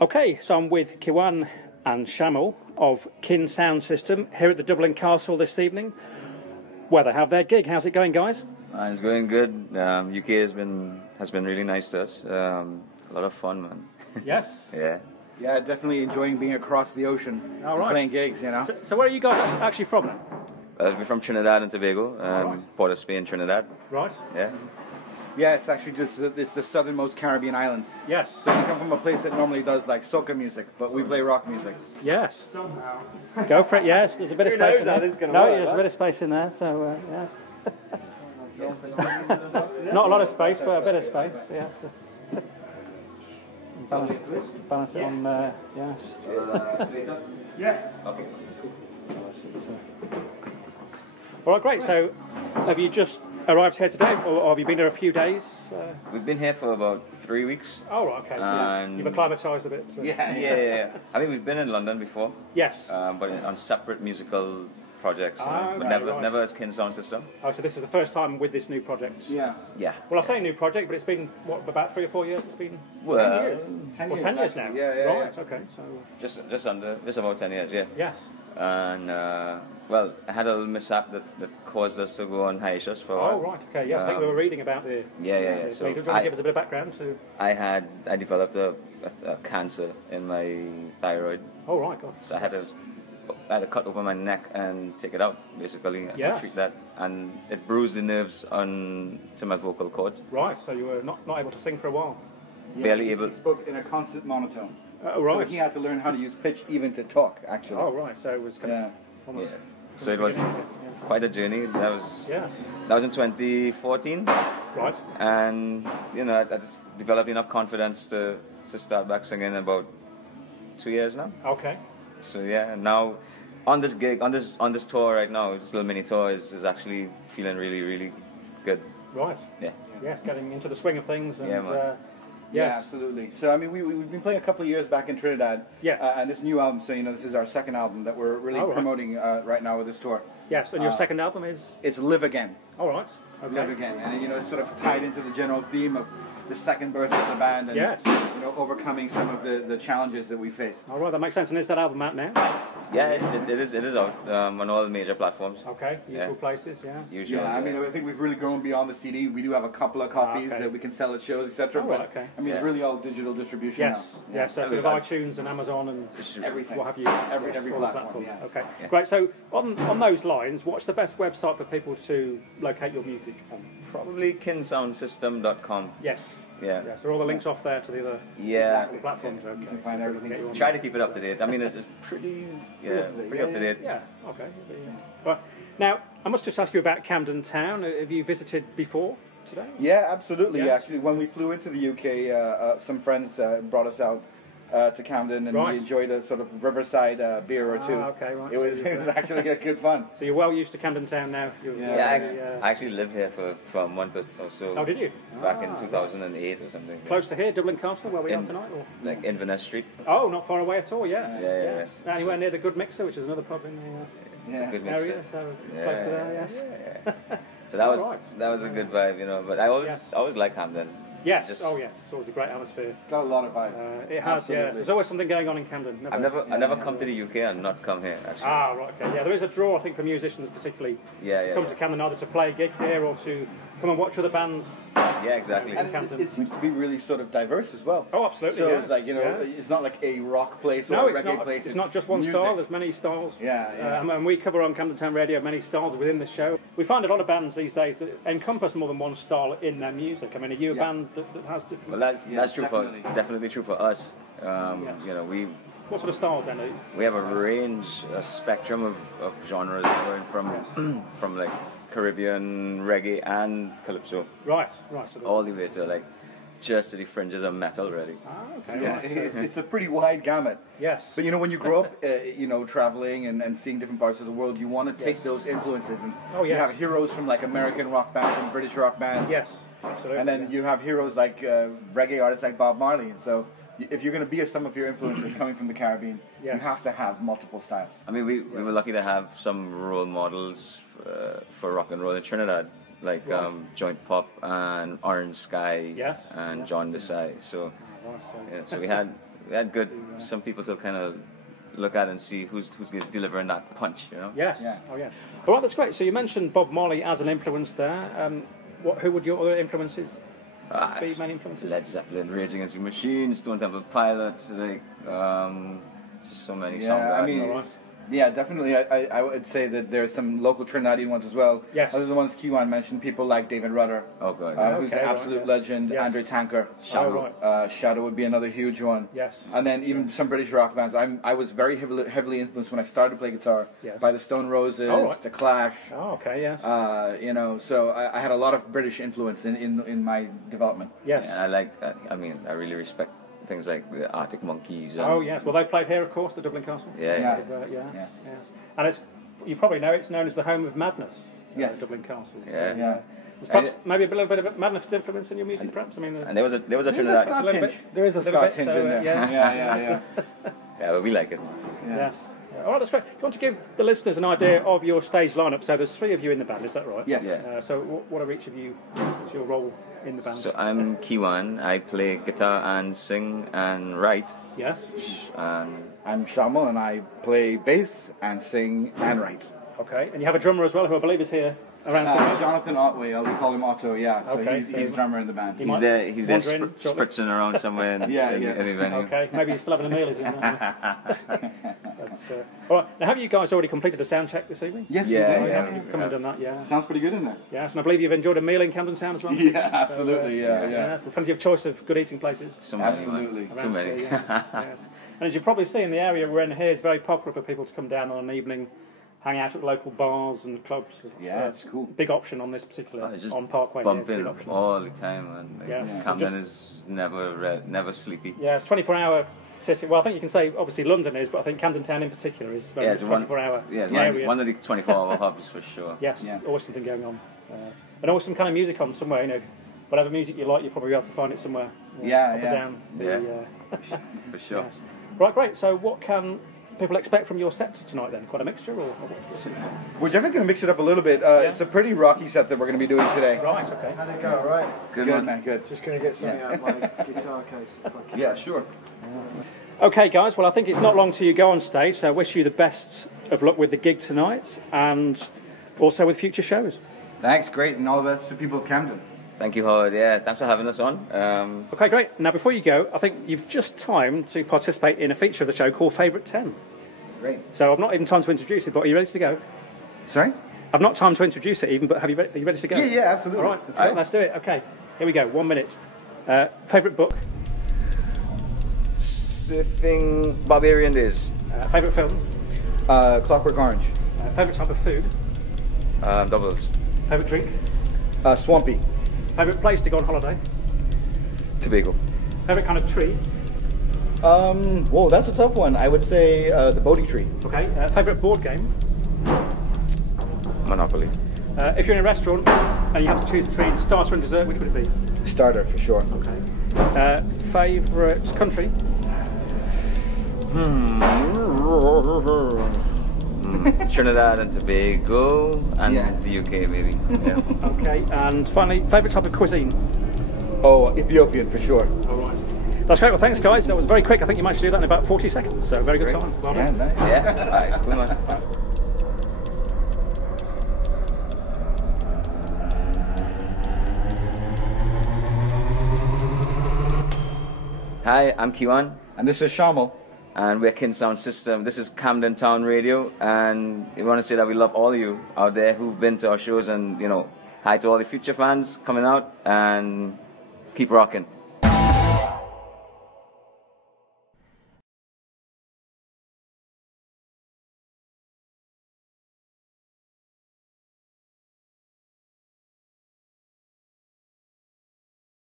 Okay, so I'm with Kiwan and Shamal of Kin Sound System here at the Dublin Castle this evening, where they have their gig. How's it going, guys? It's going good. UK has been really nice to us. A lot of fun, man. Yes. Yeah. Yeah, definitely enjoying being across the ocean, All right. playing gigs, you know. So where are you guys actually from then? We're from Trinidad and Tobago, right. Port of Spain, Trinidad. Right. Yeah. Yeah, it's actually it's the southernmost Caribbean islands. Yes. So we come from a place that normally does like soca music, but we play rock music. Yes. Somehow. Go for it. Yes. There's a bit of Who space knows in how there. this is gonna No, work, there's a huh? bit of space in there. So yes. Not a lot of space, but a bit of space. Yes. Balance it on. Yes. Yes. Okay. All right, great. So, have you just arrived here today, or have you been here a few days? We've been here for about 3 weeks. Oh, right, okay. So And- you've acclimatised a bit. So. Yeah. I mean, we've been in London before, Yes. but on separate musical projects, but okay, never right. as Kin Sound System. Oh, so this is the first time with this new project. Yeah. Yeah. Well, I say new project, but it's been what, about 3 or 4 years. It's been 10 years. 10 Well, years, 10 years actually. now. Yeah. Right. Okay. So just about 10 years. Yeah. yes. And well, I had a little mishap that caused us to go on hiatus for a while. Oh, right. Okay. Yes, I think we were reading about the. Yeah. the So do you want to give us a bit of background to? I developed a cancer in my thyroid, Oh, right. God. so I had to cut open my neck and take it out, basically, and Yes. treat that, and it bruised the nerves to my vocal cords. Right. So you were not able to sing for a while. Barely able. He spoke in a constant monotone. Oh, right. So he had to learn how to use pitch even to talk, actually. Oh, right. So it was kind Yeah. of almost. Yeah. So it was quite a journey. Yes. That was in 2014, Right. and I just developed enough confidence to start back singing about 2 years now. Okay. So yeah, and now on this gig, on this tour right now, this little mini tour is actually feeling really, really good. Right. Yeah. Yes, getting into the swing of things. And, Yeah, man. Yeah, yes. absolutely. So, I mean, we've been playing a couple of years back in Trinidad. Yes. And this new album, so, this is our second album that we're really Oh, right. promoting right now with this tour. Yes, and your second album is. It's Live Again. All right. Okay. Live Again. And, it's sort of tied into the general theme of the second birth of the band and, Yes. overcoming some of the challenges that we faced. All right, that makes sense. And is that album out now? Yeah, it is out on all the major platforms. Okay, usual Yeah. places, yeah. Usually. Yeah, I mean, I think we've really grown beyond the CD. We do have a couple of copies okay. that we can sell at shows, etc. Oh, but right, okay. I mean, it's Yeah. really all digital distribution Yes, now. yes. So sort of iTunes and Amazon and Everything. what have you. Every Yes, all the platform, platforms. yeah. Okay, Yeah. great. So on those lines, what's the best website for people to locate your music on? Probably kinsoundsystem.com. Yes. Yeah. Yes. Are all the links off there to the other Yeah. platforms? Okay. You can find so everything. get you on Try there. to keep it up to date. I mean, it's pretty up to date. Yeah. Okay. Right. Now, I must just ask you about Camden Town. Have you visited before today? Yeah, absolutely. Yes. Actually, when we flew into the UK, some friends brought us out to Camden, and Right. we enjoyed a sort of riverside beer or two. Okay, right. It was So it was actually good fun. So you're well used to Camden Town now. You're Yeah, Yeah, I actually lived here for a month or so. Oh, did you? Back in Ah, 2008 or something. Close to here, Dublin Castle, where we are In- tonight? Or? Like Inverness Street. Oh, not far away at all, yes. Yeah, yes. Anywhere near the Good Mixer, which is another pub in the Yeah. Good mix. area, so close to there, yes. Yeah. So that was Alright. that was a good vibe, But I Yes. always liked Camden. Yes, Just- oh yes, it's always a great atmosphere. It's got a lot of vibe. It has, Absolutely. yes. There's always something going on in Camden. I never come to the UK and not come here actually. Ah, right, okay. Yeah, there is a draw, I think, for musicians particularly to come to Camden either to play a gig here or to come and watch other bands. Yeah, exactly. And Camden. it seems to be really sort of diverse as well. Oh, absolutely, So yes, it's like, yes. it's not like a rock place or No, a it's reggae not. place. It's not just one music. style. There's many styles. Yeah. And we cover on Camden Town Radio many styles within the show. We find a lot of bands these days that encompass more than one style in their music. I mean, are you a Yeah. band that has different? Well, that's true definitely. definitely true for us. Yes. We What sort of styles then? we have a range, a spectrum of genres going from from like Caribbean reggae and calypso Right. So all the way to like just to the fringes of metal, really. Ah, okay. Yeah, Right. So, it's a pretty wide gamut. yes. But when you grow up, traveling and seeing different parts of the world, you want to take Yes. those influences, and Oh, you yes. have heroes from like American rock bands and British rock bands. Yes. Absolutely. And then you have heroes like reggae artists like Bob Marley. And so, if you're going to be some of your influences coming from the Caribbean, you Yes. have to have multiple styles. I mean, we were lucky to have some role models for rock and roll in Trinidad, like Right. Joint Pop and Orange Sky Yes, and yes. John Desai. So, Right, so- yeah, so we had we had good. Some people to kind of look at and see who's delivering that punch, you know. Yes. Yeah. Oh yeah. All right, that's great. So you mentioned Bob Marley as an influence there. Who would your other influences be? Main influences? Led Zeppelin, Rage Against the Machine, Stone Temple Pilots, like just so many. Yeah, I mean, All right. yeah, definitely. I would say that there's some local Trinidadian ones as well. Yes. Other than the ones Kiwan mentioned, people like David Rudder, Oh god. who's Okay, an right, absolute yes. legend. Yes. Andre Tanker, Oh, right. Shadow would be another huge one. Yes. And then even some British rock bands. I was very heavily influenced when I started to play guitar Yes. by the Stone Roses, Oh, right. the Clash. Oh, okay. Yes. You know, so I had a lot of British influence in my development. yes. And I like. I mean, I really respect things like the Arctic Monkeys. And, Oh yes. Well, they played here, of course, the Dublin Castle. Yeah. Yeah. Yes. Yeah. Yes. And you probably know it's known as the home of madness. Yes. Dublin Castle. So, Yeah. Yeah. there's perhaps maybe a little bit of madness influence in your music, perhaps. I mean. And there was a There's a Trinidad. Scott little tinge. bit- There is a little Scott bit, tinge so, in there. yeah. Yeah. Yeah, but we like it. Yeah. Yes. All right, that's great. Do you want to give the listeners an idea of your stage lineup? So there's 3 of you in the band, is that right? Yes. Yeah. So what are each of you? What's your role in the band? So I'm Kiwan. I play guitar and sing and write. Yes. And I'm Shamal and I play bass and sing and write. Okay. And you have a drummer as well, who I believe is here around somewhere. Jonathan Otway, we call him Otto, yeah. So Okay, he's so the drummer in the band. might he's there wander in shortly. spritzing around somewhere in, Yeah, in, yeah. in the venue. Okay. Maybe he's still having a meal, is he? All right. Now, have you guys already completed the sound check this evening? Yes, Yeah, we do. yeah. You've come and done that, yeah. Sounds pretty good in there. Yes, and I believe you've enjoyed a meal in Camden Town as well. Yeah, absolutely, yeah. Yes, with plenty of choice of good eating places. So many, Absolutely. man. Too around many. here, yes. And as you probably see in the area we're in here, it's very popular for people to come down on an evening, hang out at local bars and clubs. Yeah, it's cool. Big option on this particular, It's just on Parkway. Here, it's a big bumping option. all the time, and like, Yes. Camden Just- is never sleepy. Yeah, it's 24-hour city. Well, I think you can say obviously London is, but I think Camden Town in particular is very much it's 24-hour Yeah, area. one of the 24-hour hubs for sure. Yes, Yeah. always something going on. And always some kind of music on somewhere, you know. Whatever music you like, you'll probably be able to find it somewhere. Yeah, up yeah. or down. For sure. Yes. Right, great. So what can people expect from your set tonight then? Quite a mixture or what? We're definitely going to mix it up a little bit. It's a pretty rocky set that we're going to be doing today. Right, okay. How'd it go? Right. Good, man. man, good. Just going to get something out of my guitar case. If I can. Yeah, sure. Okay, guys, well, I think it's not long till you go on stage, so I wish you the best of luck with the gig tonight and also with future shows. Thanks, great, and all the best to people of Camden. Thank you, Howard. Yeah, thanks for having us on. Okay, great. Now, before you go, I think you've just time to participate in a feature of the show called Favourite 10. Great. So I've not even time to introduce it, but are you ready to go? Sorry? I've not time to introduce it even, but are you ready to go? Yeah, absolutely. All right, let's do it. Okay, here we go. 1 minute. Favourite book? Surfing Barbarian Days. Favourite film? Clockwork Orange. Favourite type of food? Doubles. Favourite drink? Swampy. Favourite place to go on holiday? Tobago. Favourite kind of tree? Whoa, that's a tough one. I would say the Bodhi tree. Okay. Favourite board game? Monopoly. If you're in a restaurant and you have to choose between starter and dessert, which would it be? Starter, for sure. Okay. Favourite country? Trinidad and Tobago and Yeah. the UK maybe. Yeah. Okay. And finally, favourite type of cuisine? Oh, Ethiopian, for sure. All right. That's great. Well, thanks, guys. That was very quick. I think you managed to do that in about 40 seconds. So very good Great. time. Well Yeah, done. nice. Yeah. All right. Cool, man. Hi, I'm Kiwan, And this is Shamal. and we're Kin Sound System. This is Camden Town Radio, and we want to say that we love all of you out there who've been to our shows, and hi to all the future fans coming out, and keep rocking.